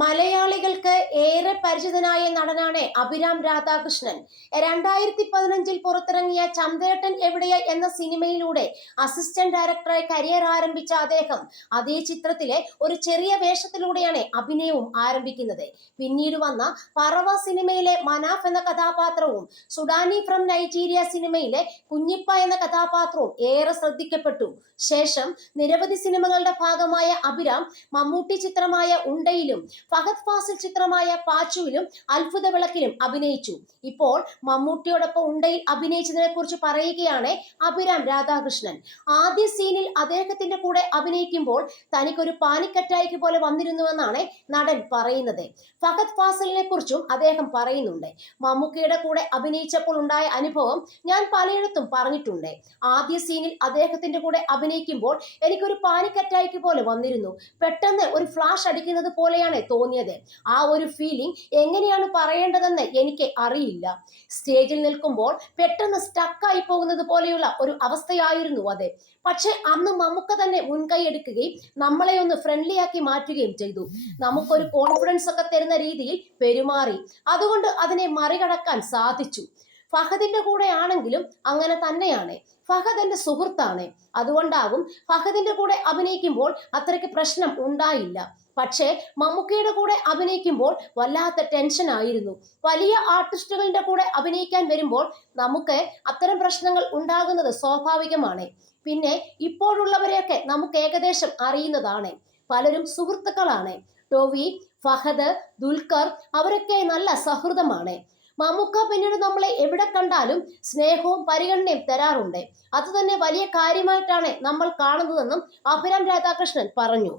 മലയാളികൾക്ക് ഏറെ പരിചിതനായ നടനാണ് അഭിരാം രാധാകൃഷ്ണൻ. രണ്ടായിരത്തി പതിനഞ്ചിൽ പുറത്തിറങ്ങിയ ചന്ദ്രേട്ടൻ എവിടെയ എന്ന സിനിമയിലൂടെ അസിസ്റ്റന്റ് ഡയറക്ടറായി കരിയർ ആരംഭിച്ച അദ്ദേഹം അതേ ചിത്രത്തിലെ ഒരു ചെറിയ വേഷത്തിലൂടെയാണ് അഭിനയവും ആരംഭിക്കുന്നത്. പിന്നീട് വന്ന പറവ സിനിമയിലെ മനാഫ് എന്ന കഥാപാത്രവും സുഡാനി ഫ്രം നൈജീരിയ സിനിമയിലെ കുഞ്ഞിപ്പ എന്ന കഥാപാത്രവും ഏറെ ശ്രദ്ധിക്കപ്പെട്ടു. ശേഷം നിരവധി സിനിമകളുടെ ഭാഗമായ അഭിരാം മമ്മൂട്ടി ചിത്രമായ ഉണ്ടയിലും ഫഹദ് ഫാസിൽ ചിത്രമായ പാച്ചുവിലും അത്ഭുത വിളക്കിലും അഭിനയിച്ചു. ഇപ്പോൾ മമ്മൂട്ടിയോടൊപ്പം ഉണ്ടയിൽ അഭിനയിച്ചതിനെ കുറിച്ച് പറയുകയാണ് അഭിരാം രാധാകൃഷ്ണൻ. ആദ്യ സീനിൽ അദ്ദേഹത്തിന്റെ കൂടെ അഭിനയിക്കുമ്പോൾ തനിക്കൊരു പാനിക്കറ്റായിക്ക് പോലെ വന്നിരുന്നുവെന്നാണ് നടൻ പറയുന്നത്. ഫഹദ് ഫാസലിനെ കുറിച്ചും അദ്ദേഹം പറയുന്നുണ്ട്. മമ്മൂക്കയുടെ കൂടെ അഭിനയിച്ചപ്പോൾ ഉണ്ടായ അനുഭവം ഞാൻ പലയിടത്തും പറഞ്ഞിട്ടുണ്ട്. ആദ്യ സീനിൽ അദ്ദേഹത്തിന്റെ കൂടെ അഭിനയിക്കുമ്പോൾ എനിക്കൊരു പാനിക്കറ്റായിക്ക് പോലെ വന്നിരുന്നു. പെട്ടെന്ന് ഒരു ഫ്ലാഷ് അടിക്കുന്നത് പോലെയാണ് തോന്നിയത്. ആ ഒരു ഫീലിംഗ് എങ്ങനെയാണ് പറയേണ്ടതെന്ന് എനിക്ക് അറിയില്ല. സ്റ്റേജിൽ നിൽക്കുമ്പോൾ പെട്ടെന്ന് സ്റ്റക്കായി പോകുന്നത് പോലെയുള്ള ഒരു അവസ്ഥയായിരുന്നു അത്. പക്ഷെ അന്ന് നമുക്ക് തന്നെ മുൻകൈ എടുക്കുകയും നമ്മളെ ഒന്ന് ഫ്രണ്ട്ലി ആക്കി മാറ്റുകയും ചെയ്തു. നമുക്കൊരു കോൺഫിഡൻസ് ഒക്കെ തരുന്ന രീതിയിൽ പെരുമാറി. അതുകൊണ്ട് അതിനെ മറികടക്കാൻ സാധിച്ചു. ഫഹദിന്റെ കൂടെ ആണെങ്കിലും അങ്ങനെ തന്നെയാണ്. ഫഹദ് എന്റെ സുഹൃത്താണ്. അതുകൊണ്ടാകും ഫഹദിന്റെ കൂടെ അഭിനയിക്കുമ്പോൾ അത്രയ്ക്ക് പ്രശ്നം ഉണ്ടായില്ല. പക്ഷേ മമ്മൂക്കയുടെ കൂടെ അഭിനയിക്കുമ്പോൾ വല്ലാത്ത ടെൻഷൻ ആയിരുന്നു. വലിയ ആർട്ടിസ്റ്റുകളുടെ കൂടെ അഭിനയിക്കാൻ വരുമ്പോൾ നമുക്ക് അത്തരം പ്രശ്നങ്ങൾ ഉണ്ടാകുന്നത് സ്വാഭാവികമാണ്. പിന്നെ ഇപ്പോഴുള്ളവരെയൊക്കെ നമുക്ക് ഏകദേശം അറിയുന്നതാണ്. പലരും സുഹൃത്തുക്കളാണ്. ടോവി ഫഹദ് ദുൽഖർ അവരൊക്കെ നല്ല സൗഹൃദമാണ്. മമ്മൂക്ക പിന്നീട് നമ്മളെ എവിടെ കണ്ടാലും സ്നേഹവും പരിഗണനയും തരാറുണ്ട്. അത് തന്നെ വലിയ കാര്യമായിട്ടാണ് നമ്മൾ കാണുന്നതെന്നും അഭിരാം രാധാകൃഷ്ണൻ പറഞ്ഞു.